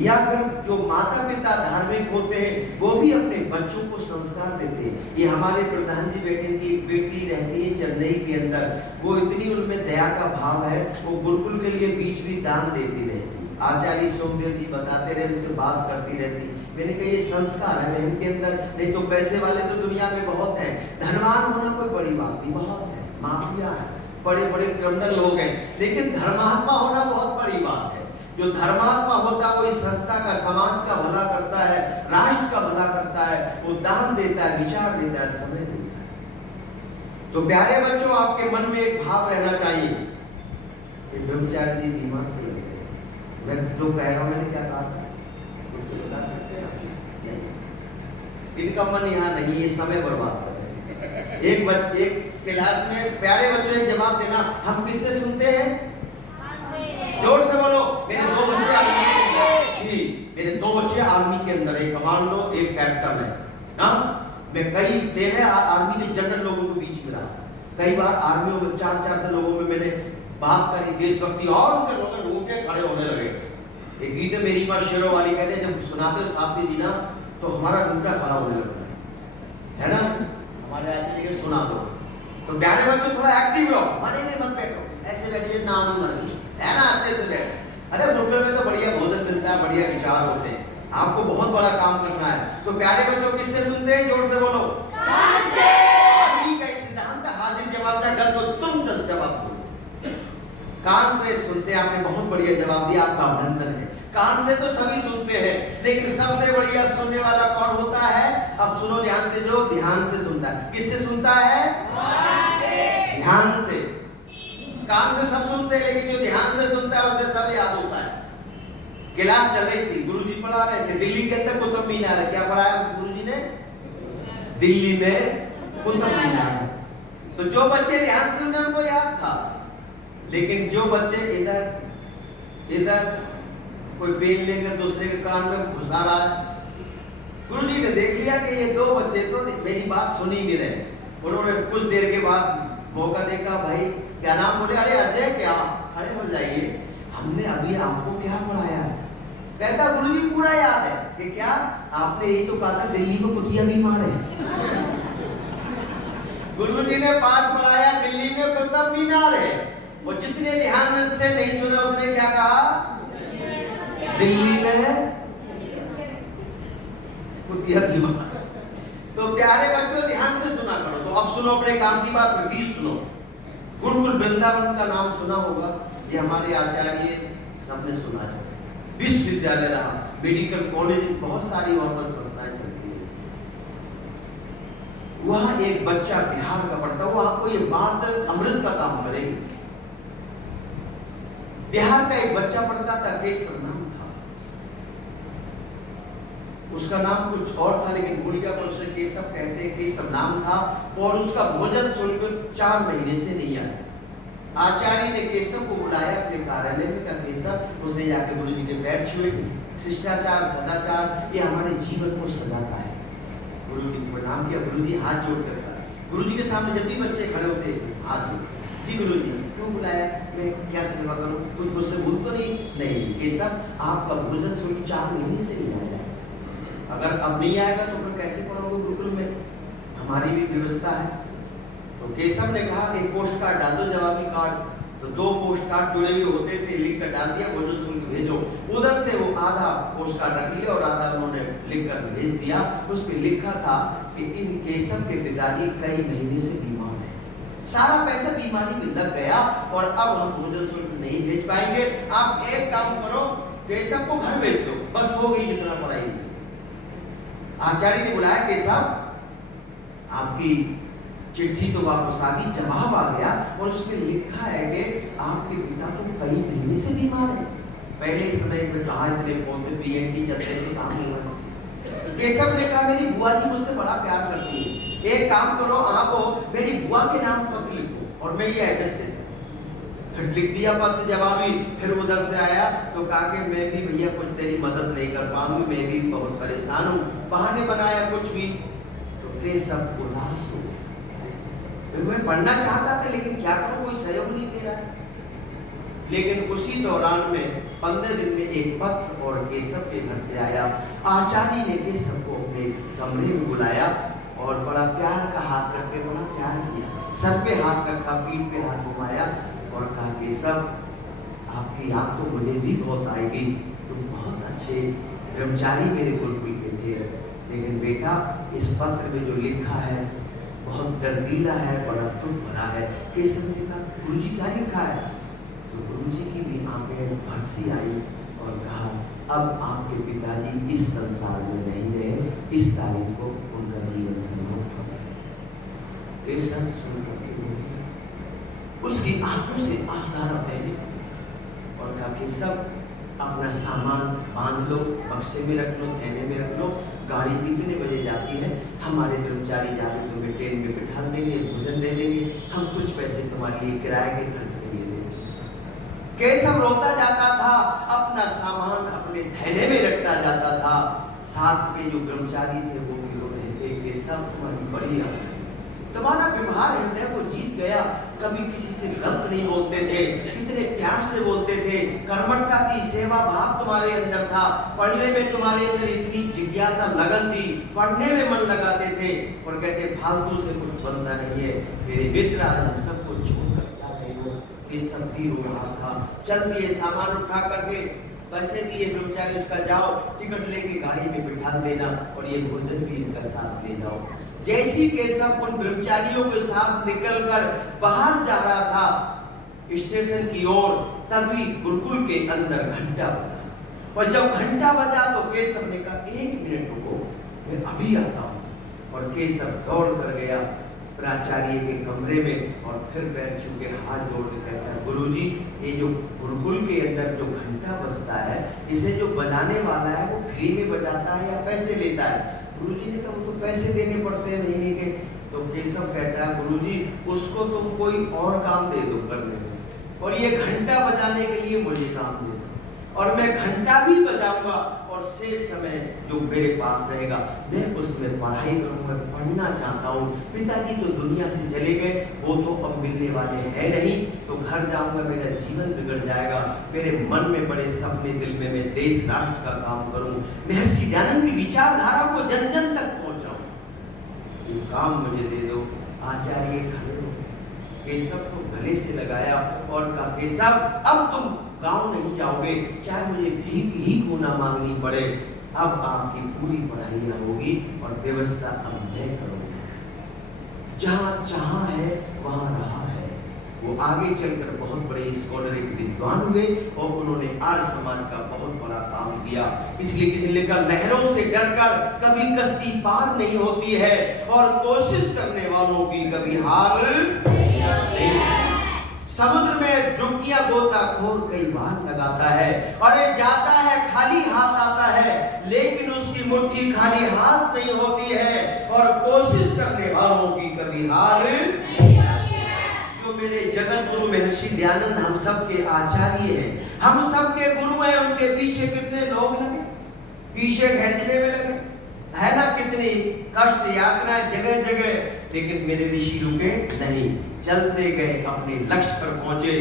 या फिर जो माता पिता धार्मिक होते हैं, वो भी अपने बच्चों को संस्कार देते हैं। ये हमारे प्रधान जी बेटे की एक बेटी रहती है चेन्नई के अंदर, वो इतनी उनमें दया का भाव है, वो गुरुकुल के लिए बीच भी दान देती रहती। आचार्य सोमदेव जी बताते रहे, उनसे बात करती रहती। मैंने कहा ये संस्कार है बहन के अंदर। नहीं तो पैसे वाले तो दुनिया में बहुत है, धनवान होना कोई बड़ी बात नहीं, बहुत है, माफिया है, बड़े बड़े क्रिमिनल लोग हैं, लेकिन धर्मात्मा होना बहुत बड़ी बात है। जो धर्मात्मा होता है वो इस संस्था का, समाज का भला करता है, राष्ट्र का भला करता है, वो दान देता है, विचार देता है, समय देता है। तो प्यारे बच्चों, आपके मन में एक भाव रहना चाहिए कि ब्रह्मचारी जी बीमार से लगे। मैं जो कह रहा हूँ, मैंने क्या कहा था, इनका मन यहाँ नहीं, ये समय बर्बाद कर रहे हैं। एक क्लास में प्यारे बच्चों एक जवाब देना, हम किससे सुनते हैं? जोर से बोलो। मेरे 2 बच्चे आर्मी जी, मेरे 2 बच्चे आर्मी के अंदर, एक कमांडो, एक कैप्टन है ना। मैं कई 13 आर्मी के जनरल लोगों के बीच में रहा, कई बार आर्मियों में 4-4 से लोगों में मैंने बात करी देशभक्ति, और उनके लोग रोटे खड़े होने लगे। एक गीत है, मेरी माँ शेरोवाली, कहते हैं जब सुनाते हो शास्त्री जी ना, तो हमारा रूटा खड़ा होने लगता है ना। हमारे आचार्य के सुना दो। तो प्यारे बच्चों थोड़ा एक्टिव रहो, मरे में मत बैठो, ऐसे बैठिए नाम ही मर गई है ना, अच्छे से बैठो। अरे गुरुकुल में तो बढ़िया भोजन मिलता है, बढ़िया विचार होते हैं, आपको बहुत बड़ा काम करना है। तो प्यारे बच्चों किससे सुनते हैं? जोर से बोलो। कान से। आर्मी का सिद्धांत हाजिर जवाब का गल को तुम जवाब दो। कान से सुनते हैं, आपने बहुत बढ़िया जवाब दिया, आपका अभिनंदन है। कान से तो सभी सुनते हैं, लेकिन सबसे बढ़िया सुनने वाला कौन होता है? अब सुनो ध्यान से, जो ध्यान से सुनता है। किससे सुनता है? ध्यान से। कान से सब सुनते हैं, लेकिन जो ध्यान से सुनता है उसे सब याद होता है। क्लास चल रही थी, गुरुजी पढ़ा रहे थे, दिल्ली के अंदर कुतुब मीनार है। क्या पढ़ाया गुरुजी ने? दिल्ली में कुतुब मीनार है। तो जो बच्चे ध्यान से सुने उनको याद था, लेकिन जो बच्चे इधर कोई पेन लेकर दूसरे के कान में घुसा रहा है, गुरुजी ने देख लिया कि ये 2 बच्चे तो मेरी बात सुन ही नहीं रहे। उन्होंने कुछ देर के बाद मौका देखा, भाई क्या नाम बोले? अरे अजय। क्या? क्या पढ़ाया? कहता गुरुजी पूरा याद है। कि क्या? आपने यही तो कहा था दिल्ली में कुतिया बीमार है। गुरुजी ने पाठ पढ़ाया, दिल्ली में कुत्ता बीमार है। और जिसने ध्यान से नहीं सुना उसने क्या कहा? दिल्ली में कुतिया बीमार। तो प्यारे बच्चों ध्यान से सुना करो। तो अब सुनो अपने काम की बात, प्लीज सुनो। गुरुकुल वृंदावन का नाम सुना होगा, ये हमारे आचार्य सबने सुना है। विश्वविद्यालय रहा, मेडिकल कॉलेज, बहुत सारी वहां पर संस्थाएं चलती है। वहां एक बच्चा बिहार का पढ़ता, वो आपको ये बात अमृत का काम करेगी। बिहार का एक बच्चा पढ़ता था, केसर नाम था। उसका नाम कुछ और था लेकिन भूल गया, पर उसे केशव कहते हैं, केशव नाम था। और उसका भोजन शुल्क 4 महीने से नहीं आया। आचार्य ने केशव को बुलाया अपने कार्यालय में। कहा केशव, उसने जाके गुरु जी के पैर छुए। शिष्टाचार सदाचार ये हमारे जीवन को सजाता है। गुरु जी को प्रणाम किया, गुरु जी हाथ जोड़ कर कहा। गुरु जी के सामने जब भी बच्चे खड़े होते हाथ जोड़, जी गुरु जी क्यों बुलाया, मैं क्या सेवा करूं, कुछ मुझसे भूल तो नहीं? केशव, आपका भोजन शुल्क 4 महीने से नहीं आया है। अगर अब नहीं आएगा तो फिर कैसे पढ़ोगे गुरुकुल में? हमारी भी व्यवस्था है। तो केशव ने कहा एक पोस्ट कार्ड डाल दो, जवाबी कार्ड। तो 2 पोस्ट कार्ड जुड़े हुए होते थे, लिख कर डाल दिया, भोजन शुल्क भेजो। उधर से वो आधा पोस्ट कार्ड रख लिया और आधा उन्होंने लिख कर भेज दिया। उस पर लिखा था कि इन केशव के पिताजी कई महीने से बीमार है, सारा पैसा बीमारी में लग गया और अब हम भोजन शुल्क नहीं भेज पाएंगे। आप एक काम करो, केशव को घर भेज दो, बस हो गई जितना पढ़ाई। आचार्य ने बुलाया, केशव आपकी चिट्ठी तो वापस आ गई, जवाब आ गया और उसमें लिखा है कि आपके पिता तो कई महीने से बीमार है। पहले समय में कहा इतने फोन पे पीएनटी चलते थे, काम नहीं हुआ। केशव ने कहा मेरी बुआ जी मुझसे बड़ा प्यार करती है, एक काम करो आप मेरी बुआ के नाम पत्र लिखो और मैं ये एड्रेस देता हूं। फिर लिख दिया पत्र जवाबी। फिर उधर से आया तो कहा कि मैं भी भैया कुछ तेरी मदद नहीं कर पाऊंगी, मैं भी बहुत परेशान हूँ। बहाने बनाया कुछ भी। तो केशव उदास हो गया। मैं पढ़ना चाहता था लेकिन क्या करूं, कोई सहयोग नहीं दे रहा है। लेकिन उसी दौरान में 15 दिन में एक पत्र और केशव के घर से आया। आचार्य ने केशव को अपने कमरे में बुलाया और बड़ा प्यार का हाथ रख के बड़ा प्यार किया, सर पे हाथ रखा, पीठ पे हाथ घुमाया और कहा केशव आपकी याद तो मुझे भी बहुत आएगी, तुम बहुत अच्छे ब्रह्मचारी मेरे गुरुकुल के थे, लेकिन बेटा इस पत्र में जो लिखा है बहुत दर्दीला है, बड़ा दुख भरा है। केशव ने कहा गुरुजी क्या लिखा है? तो गुरुजी की भी आंखें भरसी आई और कहा अब आपके पिताजी इस संसार में नहीं रहे, इस तारीख को उनका जीवन समाप्त हो गया। केशव सुन करके बोले, उसकी आंखों से आंसुधारा बहने और कहा केशव अपना सामान बांध लो, बक्से में रख लो, थैले में रख लो, गाड़ी कितने बजे जाती है, हमारे कर्मचारी जाके तुम्हें ट्रेन में बिठा देंगे, भोजन दे देंगे, हम कुछ पैसे तुम्हारे लिए किराए के खर्च के लिए दे देंगे। केशव रोता जाता था, अपना सामान अपने थैले में रखता जाता था। साथ के जो कर्मचारी थे वो भी रो रहे थे, केशव तुम्हारी बड़ी आदत है, तुम्हारा व्यवहार हृदय को जीत गया, कभी किसी से गलत नहीं बोलते थे, कितने प्यार से बोलते थे, कर्मठता थी, सेवा भाव तुम्हारे अंदर था, पढ़ने में तुम्हारे अंदर इतनी जिज्ञासा लगन थी, पढ़ने में मन लगाते थे और कहते फालतू से कुछ बनता नहीं है। मेरे मित्र आज हम सबको छोड़कर जा रहे हो। ये सब भी हो रहा था। चल दिए, सामान उठा करके पैसे दिए कर्मचारी, उसका जाओ टिकट लेके गाड़ी में बिठा देना और ये भोजन भी इनका साथ ले जाओ। जैसी केशव उन ब्रह्मचारियों के साथ निकलकर बाहर जा रहा था स्टेशन की ओर, तभी गुरुकुल के अंदर घंटा बजा और जब घंटा बजा तो केशव ने कहा 1 मिनट रुको, मैं अभी आता हूँ। और केशव दौड़ कर गया प्राचार्य के कमरे में और फिर पैर छू के हाथ जोड़ के कहता है गुरुजी ये जो गुरुकुल के अंदर जो घंटा बजता है इसे जो बजाने वाला है वो फ्री में बजाता है या पैसे लेता है? गुरुजी ने कहा वो तो पैसे देने पड़ते हैं महीने के। तो केशव कहता है गुरुजी उसको तुम कोई और काम दे दो करने में, और ये घंटा बजाने के लिए मुझे काम दे दो और मैं घंटा भी बजाऊंगा और और शेष समय जो मेरे पास रहेगा मैं उसमें पढ़ाई करूँगा, पढ़ना चाहता हूँ। पिताजी तो दुनिया से चले गए, वो तो अब मिलने वाले हैं नहीं, तो घर जाऊँगा मेरा जीवन बिगड़ जाएगा। मेरे मन में बड़े सपने, दिल में मैं देश राष्ट्र का काम करूँ, महर्षि दयानंद की विचारधारा को जन जन तक पहुँचाऊँ। ये काम मुझे दे दो। आचार्य खड़े हो गए, केशव को गले से लगाया और कहा, केशव अब तुम गांव नहीं जाओगे, चाहे मुझे भीख ही को ना मांगनी पड़े। अब आपकी पूरी पढ़ाई होगी और व्यवस्था अब मैं करूंगा। जहां जहां है वहां रहा है। वो आगे चलकर बहुत बड़े स्कॉलर, एक विद्वान हुए और उन्होंने आर्य समाज का बहुत बड़ा काम किया। इसलिए किसी लेकर लहरों से डरकर कभी कश्ती पार नहीं होती है और कोशिश करने वालों की कभी हार नहीं। समुद्र में डुबकियां गोताखोर कई बार लगाता है और ये जाता है खाली हाथ आता है, लेकिन उसकी मुट्ठी खाली हाथ नहीं होती है और कोशिश करने वालों की कभी हार नहीं होती है। जो मेरे जगत गुरु महर्षि दयानंद हम सब के आचार्य हैं, हम सब के गुरु हैं, उनके पीछे कितने लोग लगे, पीछे खींचने में लगे, है ना, कितनी कष्ट यात्राएं जगह जगह, लेकिन मेरे ऋषि रुके नहीं, चलते गए, अपने लक्ष्य पर पहुंचे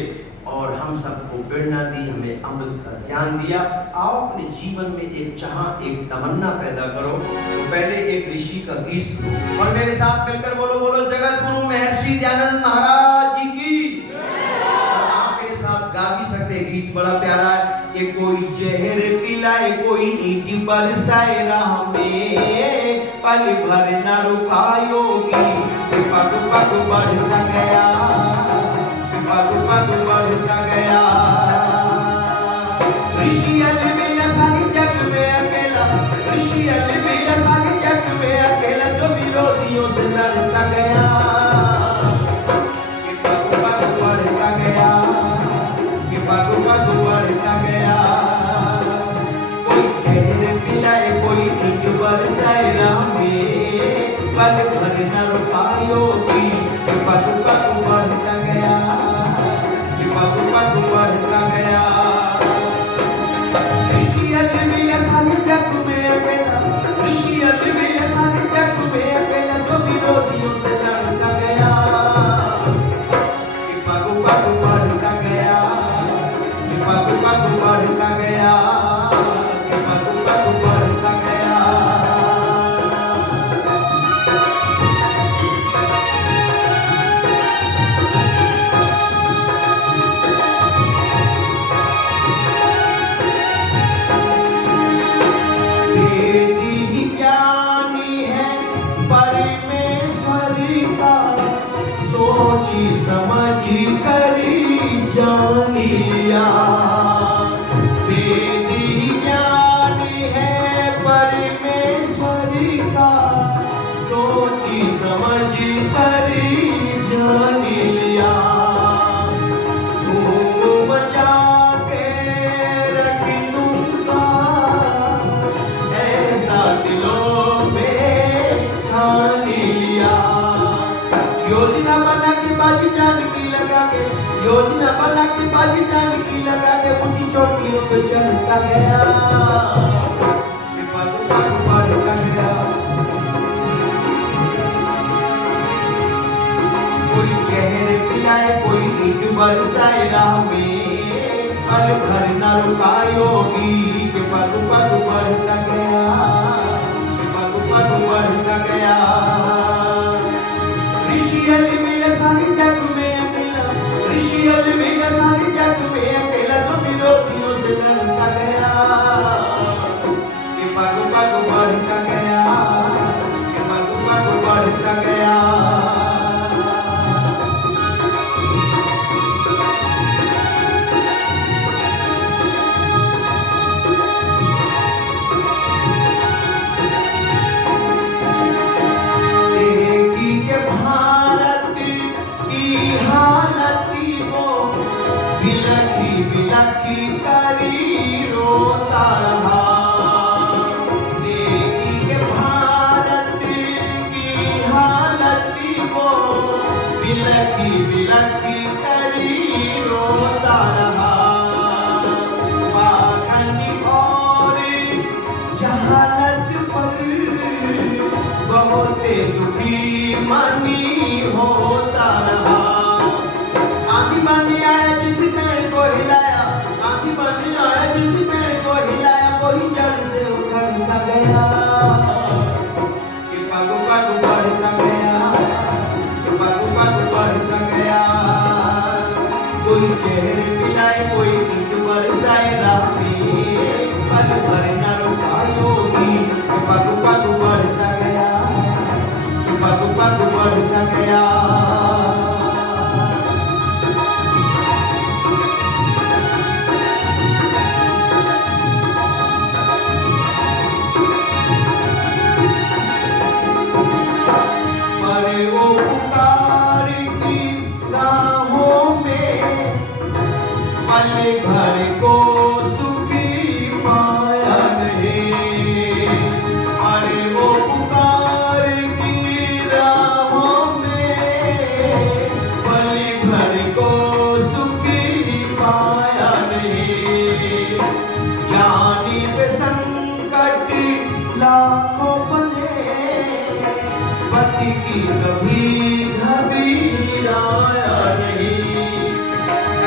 और हम सबको प्रेरणा दी, हमें अमृत का ज्ञान दिया। आओ अपने जीवन में एक चाह, एक तमन्ना पैदा करो। तो पहले एक ऋषि का गीत सुनो और मेरे साथ मिलकर बोलो, बोलो जगत गुरु महर्षि दयानंद महाराज जी की। और आप मेरे साथ गा भी सकते, गीत बड़ा प्यारा है। ये कोई जहर पिलाए, कोई ईंट बरसाए राह में, पल भर न रुका योगी, पग पग बढ़ता गया, पग पग बढ़ता गया। ऋषि अलबेला सारे जग में अकेला, ऋषि अलबेला सारे जग में अकेला, जो विरोधियों से लड़ता गया, पग पग बढ़ता गया, पग पग बढ़ता गया। कोई जहर पिलाए, कोई ईंट बरसाए राह में, पल भर न रुका योगी, पग पग बढ़ता गया, पग पग बढ़ता गया। ऋषि अलबेला सारे जग में अकेला, ऋषि अलबेला सारे जग में अकेला, जो विरोधियों से लड़ता गया, पग पग बढ़ता गया, पग पग बढ़ता गया, पग पग बढ़ता गया। वेदी ज्ञानी है परमेश्वरी का, सोची समझी करी जान लिया। वेदी ज्ञानी है परमेश्वरी का, सोची समझी करी जान लिया। धूम मचा के रख दूंगा, ऐसा दिलों में ठान लिया। योजना बना के बाजी जान की लगा के, योजना बना के बाजी जान की लगा के, ऊंची चोटियों पे चढ़ता गया, पग पग बढ़ता गया। कोई जहर पिलाए, कोई ईंट बरसाए राह में, पल भर न रुका योगी, पग पग बढ़ता गया, पग पग बढ़ता गया। ऋषि अलबेला सारे जग में अकेला, ऋषि अलबेला सारे जग में अकेला, जो विरोधियों से लड़ता गया, पग पग बढ़ता गया, पग पग बढ़ता गया। बन आया जिस पेड़ को हिलाया, आंधी बन आया जिस पेड़ को हिलाया, कोई जड़ से उखड़ता गया, कि पग पग बढ़ता गया, कि पग पग बढ़ता गया। कोई जहर पिलाए कोई नींद बरसाए राह में, पल भर न रुका योगी, कि पग पग बढ़ता गया, कि पग पग बढ़ता गया। पल भर को सुखी पाया नहीं, अरे वो पुकार की राहों में, पल भर को सुखी पाया नहीं। जानी पे संकट लाखों बने, पति की कभी घबराया नहीं।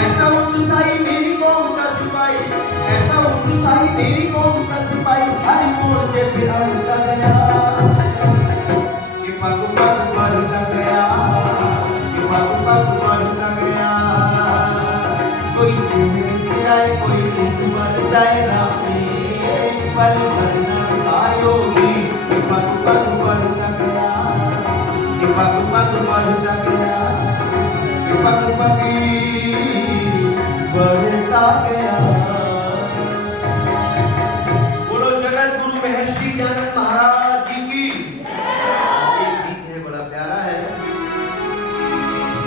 ऐसा उत्साही मेरी कौम का सिपाही, ऐसा उत्साही मेरी कौम का सिपाही, हर मोर्चे पे लड़ता गया, कि पग पग बढ़ता गया, कि पग पग बढ़ता गया। कोई चूहे गिराए कोई नींद बरसाए राह में, पल भर न रुका योगी, कि पग पग बढ़ता गया, कि पग पग बढ़ता गया, कि पग पग बढ़ता गया। बोलो जगत गुरु महर्षि ज्ञानंद महाराज जी की। ये गीत है बड़ा प्यारा है।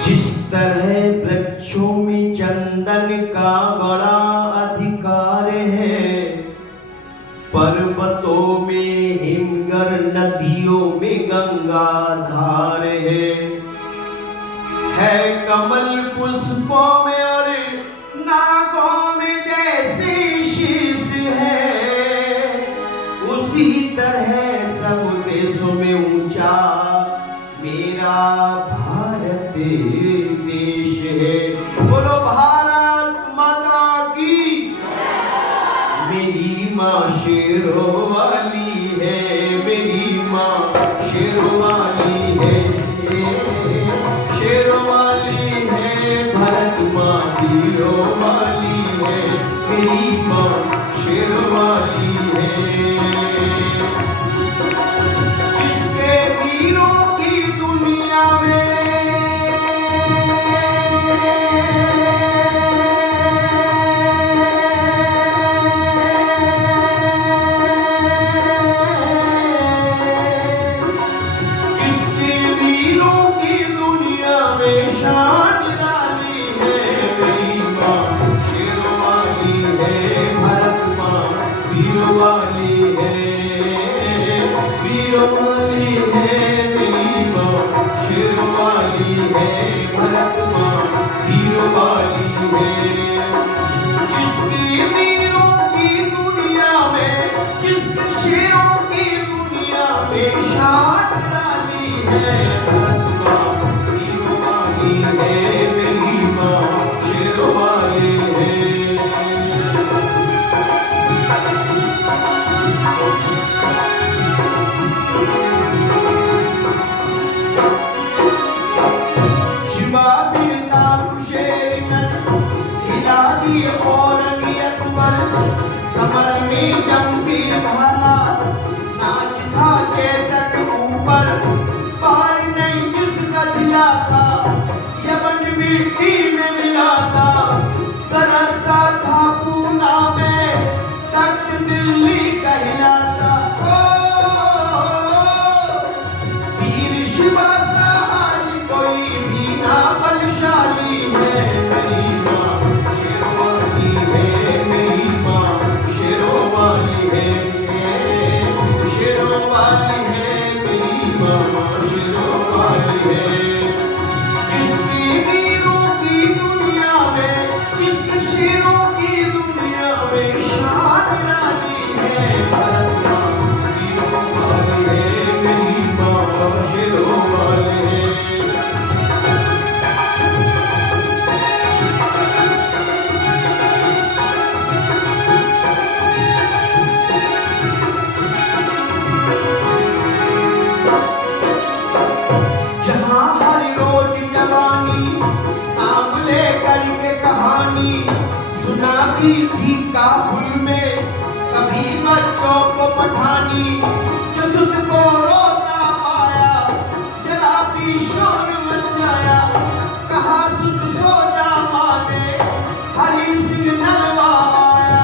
जिस तरह वृक्षों में चंदन का बड़ा अधिकार है, पर्वतों में हिमगर, नदियों में गंगा धार है कमल पुष्पों में और नागों में जैसे शीश है, उसी तरह सब देशों में ऊंचा मेरा भारत देश है। बोलो भारत माता की। मेरी माँ शेरों वाली है, मेरी माँ शेरों वाली है, शेरों वाली है, भारत माँ वीरों वाली है, मेरी माँ शेरों वाली है। जिसके वीरों की दुनिया में शान निराली है, मेरी माँ शेरों वाली है, भारत माँ वीरों वाली है, वीरों वाली है, मेरी माँ शेरों वाली है, भारत माँ वीरों वाली है। जिसकी वीरों की दुनिया में, जिसके शेरों की दुनिया में शान निराली है, भारत माँ है, मेरी माँ शेरों वाली है। शिवा वीरता शेर हिला दिए और अकबर, समर में जंगीर भाला, नाच था चेतक ऊपर, पार नहीं जिसका जिला था, मिट्टी में मिला था, करता था पूना में, तख्त दिल्ली कहलाता। वीर शिवा सा आज कोई भी ना बलशाली है, मेरी माँ शेरों वाली है, मेरी माँ शेरों वाली है, कहानी सुनाती थी काबुल में कभी बच्चों को पठानी, जो सुध को रोता पाया जरा भी शोर मचाया, कहा सुध सो जा माने हरी सिंह नलवा आया।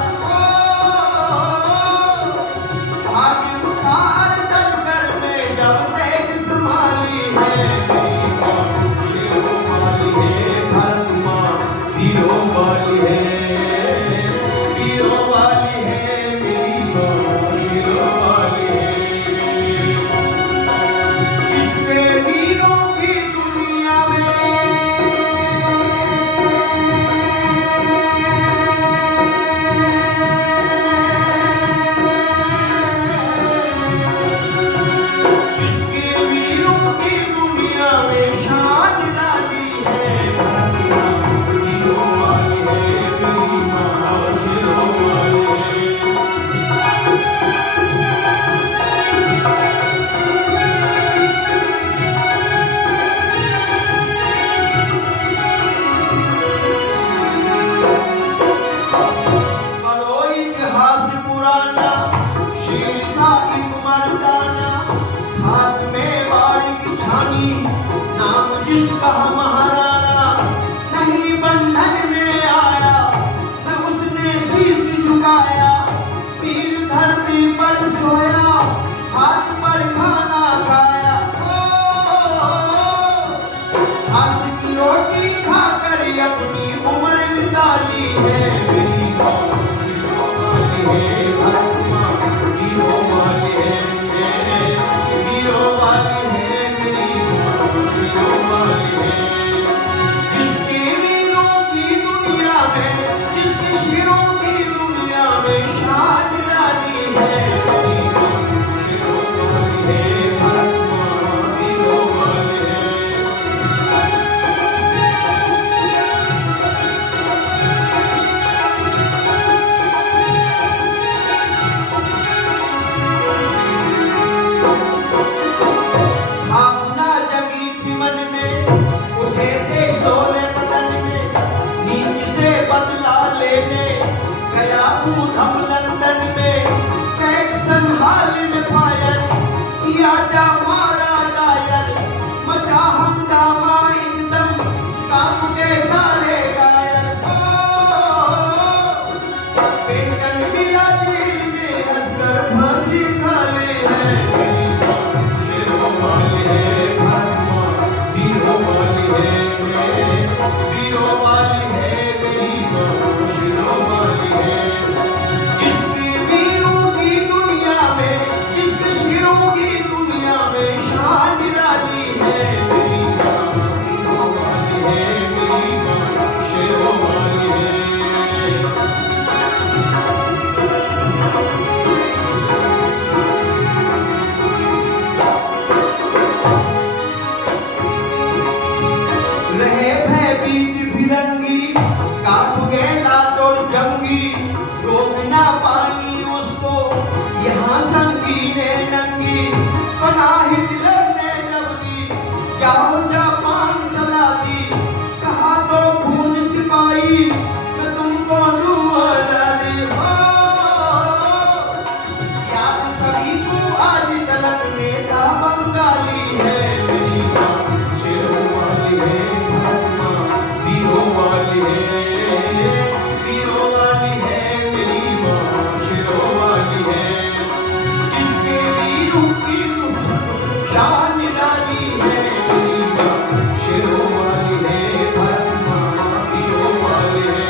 भाग्य बुखार दफ्तर में जब तेज संभाली है मेरी माँ शेरों वाली है, भारत माँ वीरों वाली है, वीरों वाली है मेरी माँ शेरों वाली है। जिसके वीरों की दुनिया जिसके वीरों की दुनिया में शान डाली है, भारत माँ वीरों वाली है, मेरी माँ शेरों वाली है। बड़ो इतिहास पुराना शेर था एक मर्दाना, हाथ में बाड़ी की छानी नाम जिसका महाराणा, नहीं बंधन में आया न उसने शीश झुकाया, पीर धरती पर सोया हाथ पर खाना खाया। घास की रोटी खाकर अपनी उम्र बिताली है मेरी माँ शेरों वाली है, भारत माँ वीरों वाली है, वीरों वाली है मेरी माँ शेरों वाली है। जिसके वीरों की दुनिया में जिसके शेरों की दुनिया में शान डाली है मेरी माँ शेरों वाली है, भारत माँ वीरों वाली है। भावना जगी थी मन में उठे थे शोले बदन में, नींद से बदला लेने गया ऊधम लंदन में, एक्शन हाल में फायर किया जा मारा डायर, मचा हंगामा एकदम कांप के सारे गायर। वेतन मिला जेल में हंसकर फांसी खा ले है मेरी माँ शेरों वाली है, भारत माँ वीरों वाली है, वीरों वाली है मेरी माँ शेरों वाली है। जिसके वीरों की दुनिया में जिसके शेरों की दुनिया में शान डाली है मेरी माँ वीरों वाली है, मेरी माँ शेरों वाली है। रहे भयभीत फिरंगी काट गए लातों जंगी, रोक ना पाई उसको यहाँ संगीने नंगी, बना हिटलर ने जब दी जाओ जापान सला दी, कहा तो खून सिपाही मैं तुमको दूं आजादी। याद सभी को आज तलक नेता बंगाली है मेरी माँ शेरों वाली है, भारत माँ वीरों वाली है, वीरों वाली है मेरी माँ शेरों वाली है। जिसके वीरों की शान डाली है मेरी माँ शेरों वाली है, भारत माँ वीरों वाली है।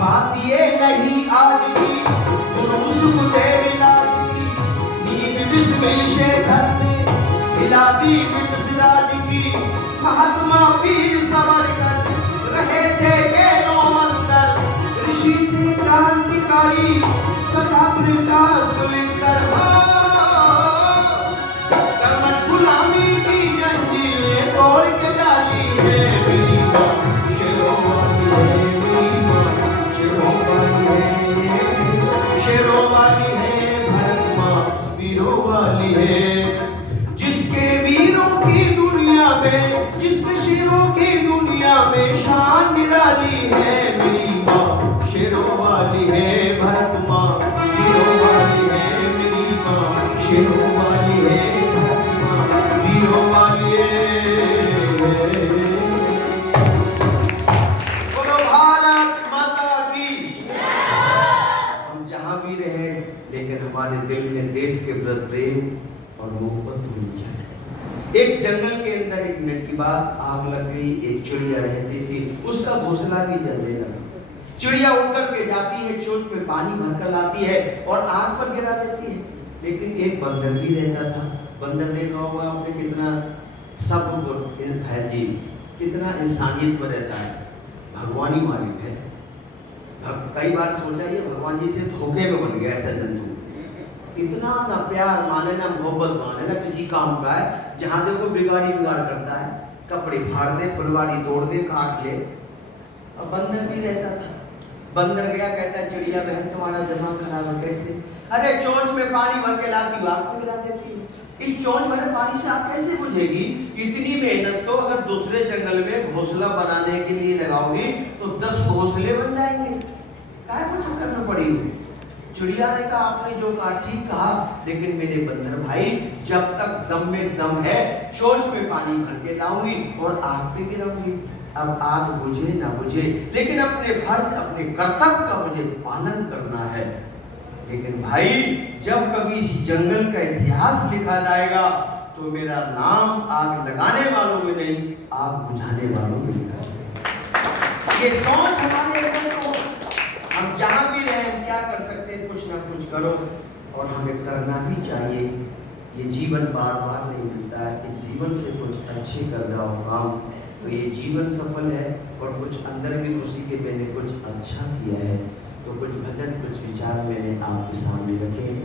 बात ये नहीं आज की गुरु सुखदेव लाल की, नींद बिस्मिल शेखर ने हिला दी मिट सिराज की, महात्मा वीर सावरकर रहे थे जेलों अंदर, ऋषि थे क्रांतिकारी सदा प्रकाश लेकर। कर्मठ गुलामी की जंजीरें तोड़ के डाली है मेरी माँ शेरों वाली है, मेरी माँ शेरों वाली है, शेरों वाली है। वीरों वाली है। जिसके वीरों की दुनिया में, जिसके शेरों की दुनिया में शान निराली है। मेरी माँ शेरों वाली है, भरत माँ वीरों वाली है। मेरी माँ शेरों वाली है, भरत माँ वीरों वाली है। बोलो भारत माता की। हम जहाँ भी रहे, लेकिन हमारे दिल में देश के प्रति प्रेम और मोहब्बत होनी चाहिए। एक जंगल के अंदर एक मिनट की बात, आग लग गई। एक चिड़िया रहती थी, उसका घोंसला भी जलने लगा। चिड़िया उड़ करके जाती है, चोंच में पानी भरकर लाती है और आग पर गिरा देती है। लेकिन एक बंदर भी रहता था। बंदर देखा होगा आपने, कितना सब्र है जी, कितना इंसानियत में रहता है, भगवानी मालिक है। कई बार सोचा ये भगवान जी से धोखे में बन गया ऐसा जंतु। इतना ना प्यार माने ना मोहब्बत माने ना किसी काम का है। जहाँ देखो बिगाड़ी बिगाड़ करता है, कपड़े फाड़ दे, फुलवाड़ी तोड़ दे, काट ले। अब बंदर भी रहता था। बंदर गया, कहता है चिड़िया बहन तुम्हारा दिमाग खराब है कैसे? अरे चोंच में पानी भर के लाती हूँ, आग पे गिरा देती हूँ। इस चोंच भरे पानी से आग कैसे बुझेगी? इतनी मेहनत तो अगर दूसरे जंगल में घोंसला बनाने के लिए लगाओगी तो 10 घोंसले बन जाएंगे। काय को चक्कर में पड़ी हुई? चिड़िया ने कहा आपने जो कहा ठीक कहा, लेकिन मेरे बंदर भाई जब तक दम में दम है चोंच में पानी भर के लाऊंगी और आग पे गिराऊंगी। अब आग बुझे ना बुझे, लेकिन अपने फर्ज अपने कर्तव्य का मुझे पालन करना है। लेकिन भाई जब कभी इस जंगल का इतिहास लिखा जाएगा तो मेरा नाम आग लगाने वालों में नहीं, आग बुझाने वालों में लिखा जाएगा। ये सोच हमारे अंदर तो, हम जहां भी रहें क्या कर सकते हैं, कुछ ना कुछ करो और हमें करना भी चाहिए। ये जीवन बार बार नहीं मिलता है। इस जीवन से कुछ अच्छे कर जाओ काम तो ये जीवन सफल है। और कुछ अंदर भी उसी के मैंने कुछ अच्छा किया है। तो कुछ भजन कुछ विचार मैंने आपके सामने रखे हैं।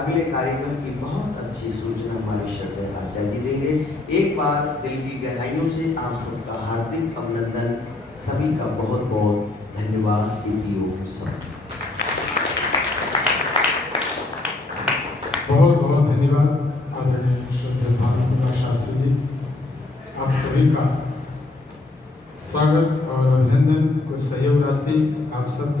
अगले कार्यक्रम की बहुत अच्छी सूचना हमारे श्रद्धेय आचार्य जी देंगे। एक बार दिल की गहराइयों से आप सबका हार्दिक अभिनंदन, सभी का बहुत बहुत धन्यवाद। बहुत बहुत धन्यवाद आदरणीय श्रद्धेय भानुकुमार शास्त्री जी। आप सभी का स्वागत और अभिनंदन। कुछ सहयोग राशि आप सब